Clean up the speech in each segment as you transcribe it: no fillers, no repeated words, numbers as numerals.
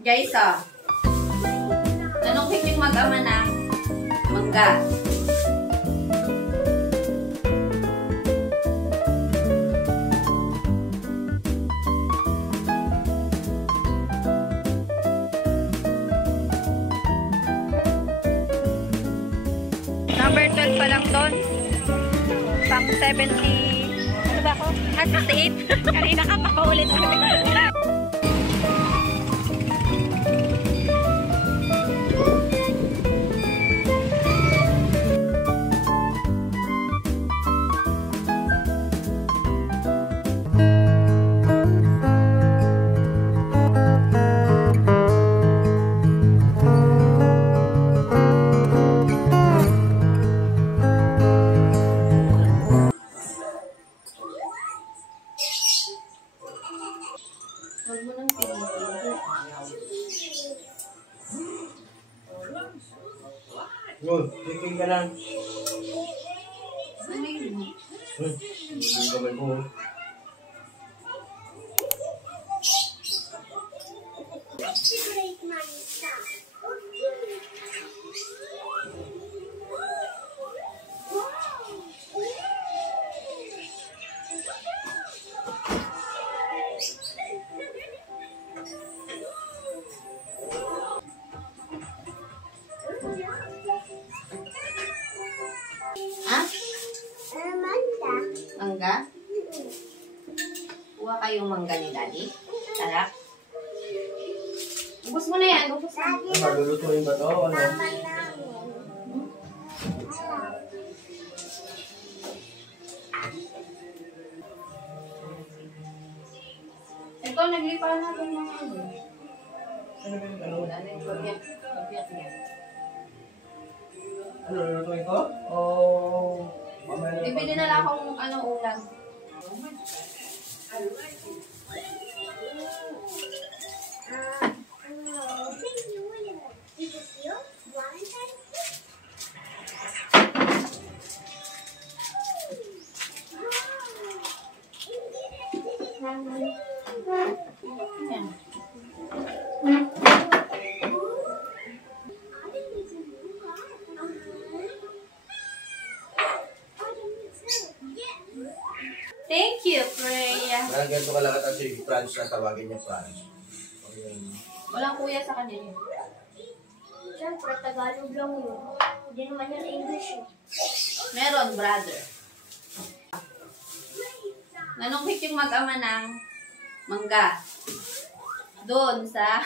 Guys, nanungkit yung mag-ama ng mangga. Number 12 pa lang doon. Pang 70. Ano ba ako? 68? Kanina ka pa ulit. Huwag mo nang pinipili. Yun, tiking ka lang. Ano yun? Hindi kamay ko. Ha? Mangga? Kuha kayong mangga ni Daddy. Tara. Ubus mo na yan. Ubus na. Maglulutuin ba ito? Ano? Ito, naglipa na rin mga ano. Ano ba yung ano? Wala na yung pagyak niya. Ano, lulutuin ko? O... mamaya na Ibili na lang akong ano ulam. Yan. Thank you, Freya. Parang ganito ka lang at si Franz na tawagin niya Franz. Walang kuya sa kanila. Siyempre, Tagalog lang yun. Hindi naman yun English eh. Meron, brother. Nanungkit yung mag-ama ng mangga. Doon sa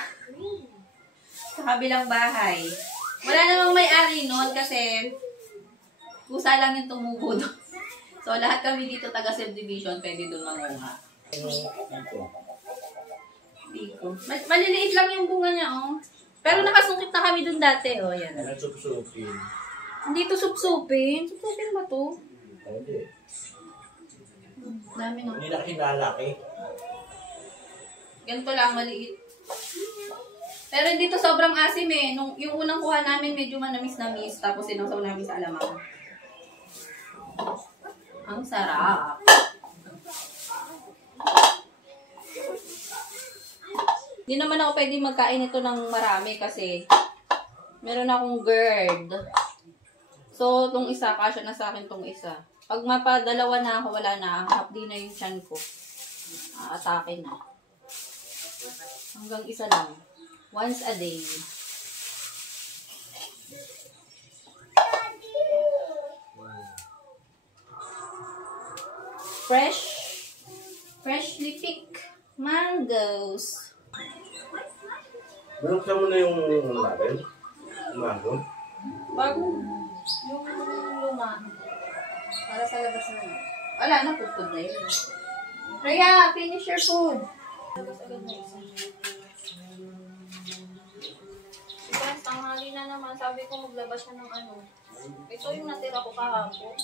kabilang bahay. Wala namang may-ari noon kasi kusa lang yung tumubo doon. So, lahat kami dito taga-subdivision, pwede doon mangunga. Dito. Maliliit lang yung bunga niya, oh. Pero nakasungkit na kami doon dati, oh. Yan. Ano sup-supin? Hindi to sup-supin. Sup-supin ba to? Hindi. Dami, no? Hindi na kasi lalaki. Ganito lang, maliit. Pero dito sobrang asim eh. Yung unang kuha namin medyo manamis-namis, tapos sinawsaw namin sa alamang. Ang sarap. Hindi naman ako pwede magkain ito ng marami kasi meron akong GERD. So, itong isa, kasya na sa akin itong isa. Pag mapadalawa na ako, wala na. Hapdi na yung tiyan ko. Atake na. Hanggang isa lang. Once a day. Freshly picked mangoes. Binuksan mo na yung natin? Mango? Bago yung luma. Para sa labas na yun. Wala na, pupod na yun. Rhea, finish your food. Guys, tanghali na naman. Sabi ko maglabas siya ng ano. Ito yung natira ko kahapon.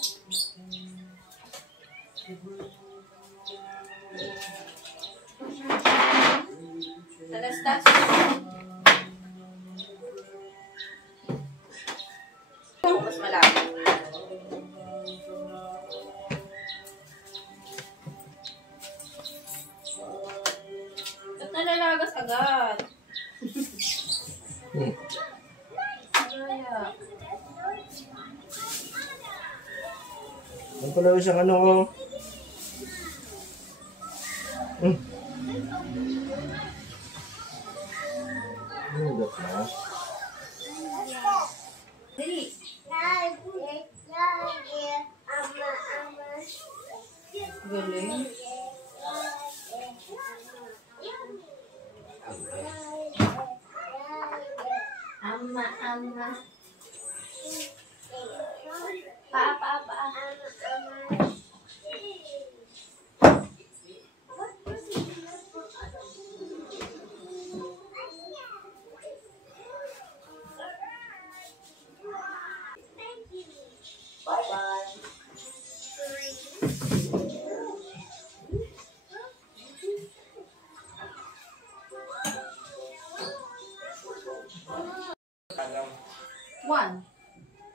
Talastas. Mas malaki. Ba't nalalagas agad? Kaya. Ang pala isang ano ko. Hugot na. Dali. Galing. Ama, ama. Pa. One.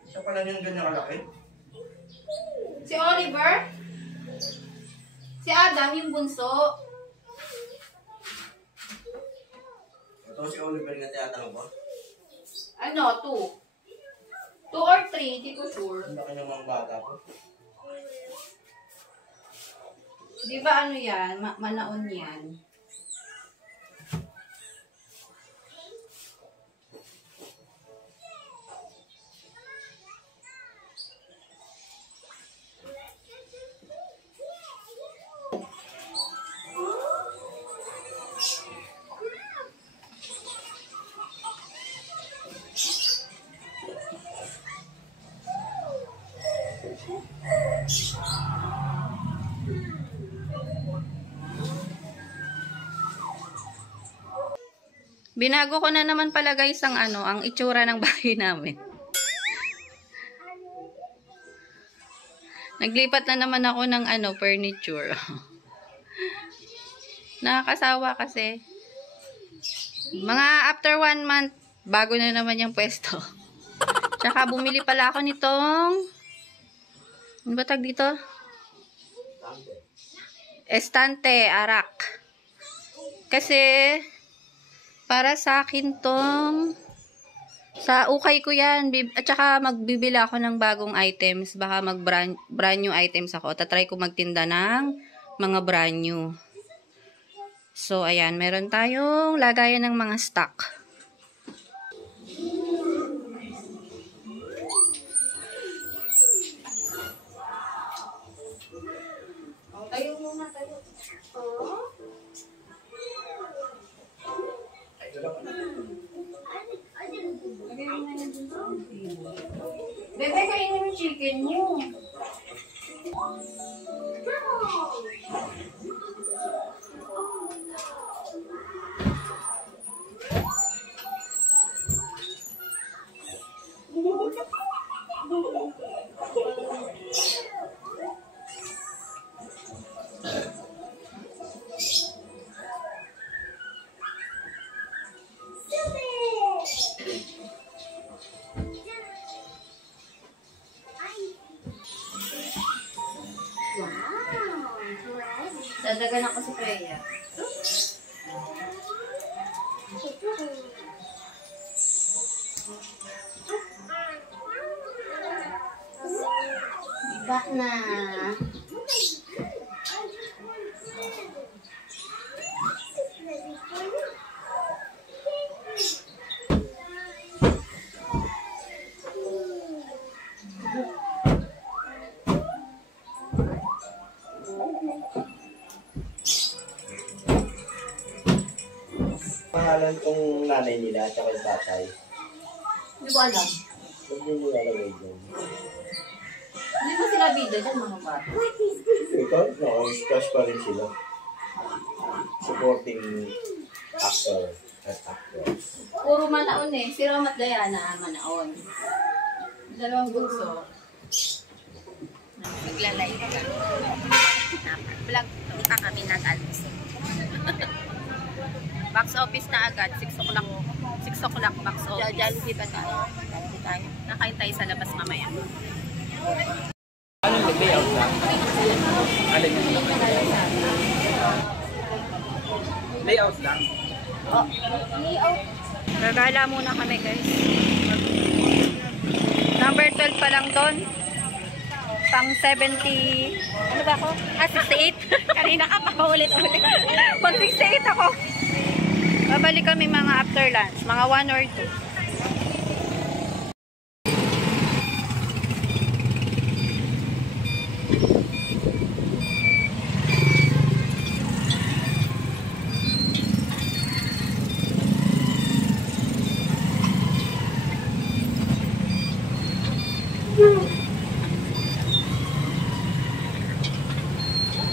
Siya pala yung ganyan kalaki. Si Oliver? Si Adam, yung bunso. Ito si Oliver na tinatanong ko. Ano, 2. 2 or 3, hindi ko sure. Ang laki ng mga bata ko. Di ba ano yan? Manaon yan. Binago ko na naman pala guys ang itsura ng bahay namin. Naglipat na naman ako ng furniture. Nakakasawa kasi. Mga after 1 month, bago na naman yung pwesto. Tsaka bumili pala ako nitong, ano ba tag dito? Estante, arak. Kasi, para sa akin tong, sa ukay ko yan, at saka magbibili ako ng bagong items, baka brand new items ako. Tatry ko magtinda ng mga brand new. So, ayan, meron tayong lagayan ng mga stock. Tayo muna, tayo. Oh. Bebe, kainin yung chicken nyo. Dadagan ako sa Freya. Iba na. Pangalan kong nanay nila at yung tatay. Hindi ko alam. Huwag niyo nilalagay dyan. Hindi mo sila bida dyan, mga bata. Ikaw? No, crush pa rin sila. Supporting actor at actress. Puro manaon eh. Si Rom at Diana, manaon. Dalawang bunso. Nagla-live ka. Vlog ka kami nag-almusal. Box office na agad, 6 o'clock. 6 o'clock box office. Jollibee ba tayo? Jollibee tayo. Nakain tayo sa labas mamaya. Anong layout lang? Alin yung layout lang? Oh, layout. Gagala muna kami, guys. Number 12 pa lang doon. Pang 70... Ano ba ako? 68. Kanina ka pa ulit-ulit. Pang 68 ako. Babalik kami mga after lunch. Mga 1 or 2.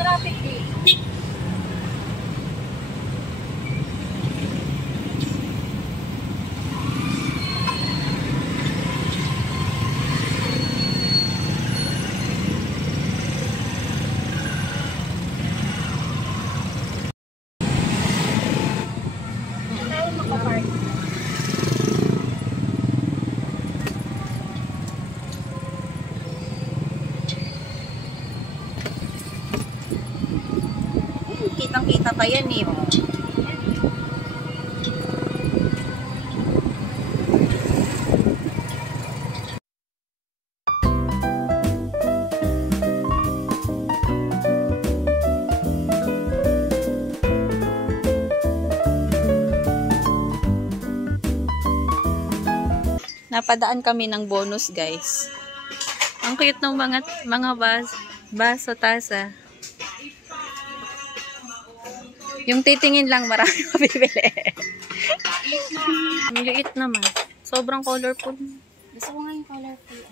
Traffic din. Kitang-kita pa yan eh. Oh. Napadaan kami ng bonus, guys. Ang cute ng mga baso tasa. Yung titingin lang, marami mabibili. Ang liit naman. Sobrang colorful. Gusto ko nga yung colorful.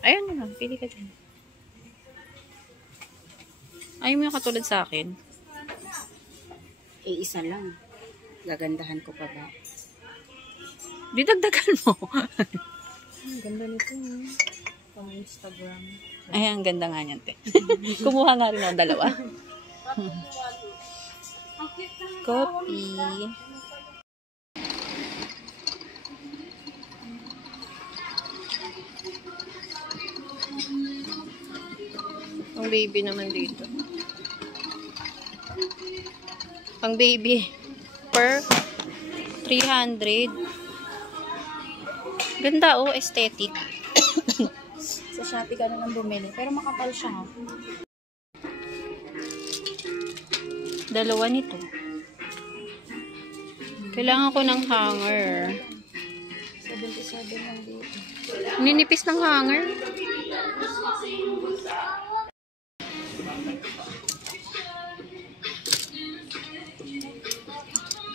Ayun na lang, pili ka dyan. Ayaw mo yung katulad sa akin. Eh, isa lang. Gagandahan ko pa ba? Di dagdagan mo. Ang ganda nito. Pang Instagram. Ay, ang ganda nga niyan, te. Kumuha nga rin ako dalawa. Copy. Ang baby naman dito. Ang baby per 300. Ganda oh, aesthetic. Sa Shopee ka na lang bumili. Pero makapal siya ha. Dalawa nito. Kailangan ko ng hanger. 77 lang dito. Ninipis ng hanger.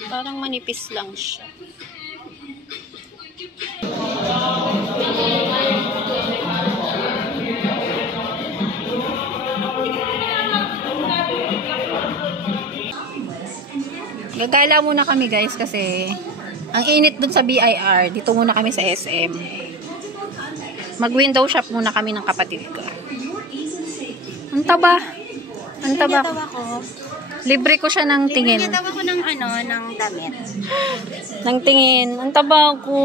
Parang manipis lang siya. Gagala muna kami, guys, kasi ang init dun sa BIR. Dito muna kami sa SM. Mag-window shop muna kami ng kapatid ko. Ang taba. Ang taba. Ako. Libre ko siya ng tingin. Libre daw ako ng ng damit. Ng tingin. Ang taba ko.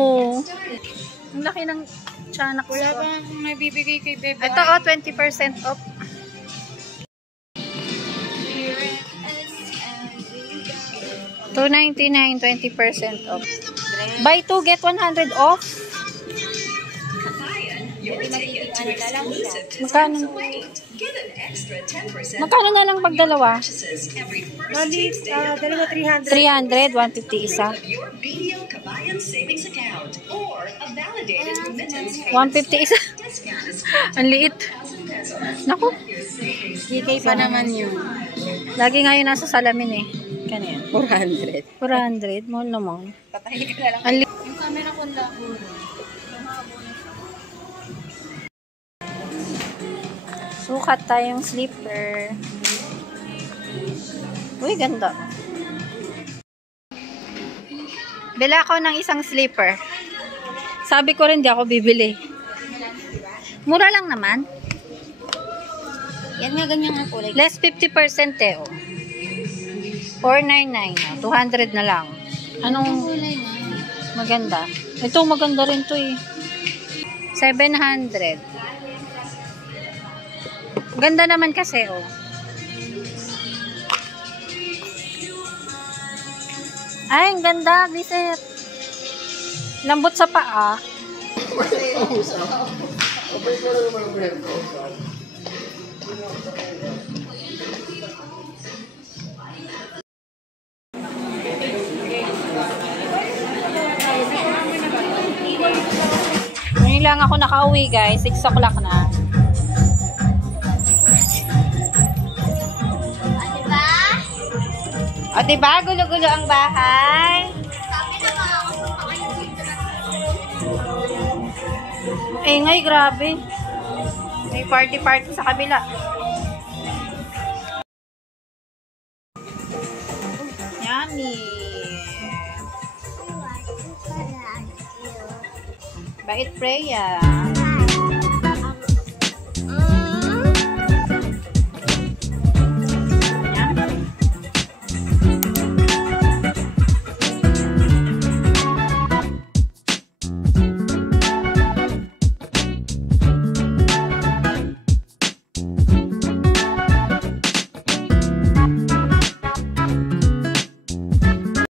Ang laki ng tiyanak ko. Wala ba akong nabibigay kay Bebe? Ito, oh, 20% off. $299, 20% off. Buy 2, get 100 off. Magkano? Magkano na lang pag dalawa? Bali, dalawa 300. 300, 150 isa. 150 isa. Ang liit. Naku. GK pa naman yun. Lagi nga yun nasa salamin eh. Kanya yan? 400. 400? Mahal naman. Patahil ka na lang. Ang liit. Yung camera ko lang. Sukat tayong slipper. Uy, ganda. Bila ako ng isang slipper. Sabi ko rin di ako bibili. Mura lang naman. Yan nga ganyan nga kulay. Less 50% eh. Oh. 499. 200 na lang. Anong Kulay na. maganda? Ito maganda rin to eh. 700. Ganda naman kasi oh. Ay, ang ganda, Gliset. Lambot sa paa. Ngayon lang ako nakauwi guys, 6 o'clock na. Diba? O diba, gulo-gulo ang bahay? Sabi na mga ako pa kayo dito na. Eh ngay, grabe. May party-party sa kabila. Yummy. Bait Freya.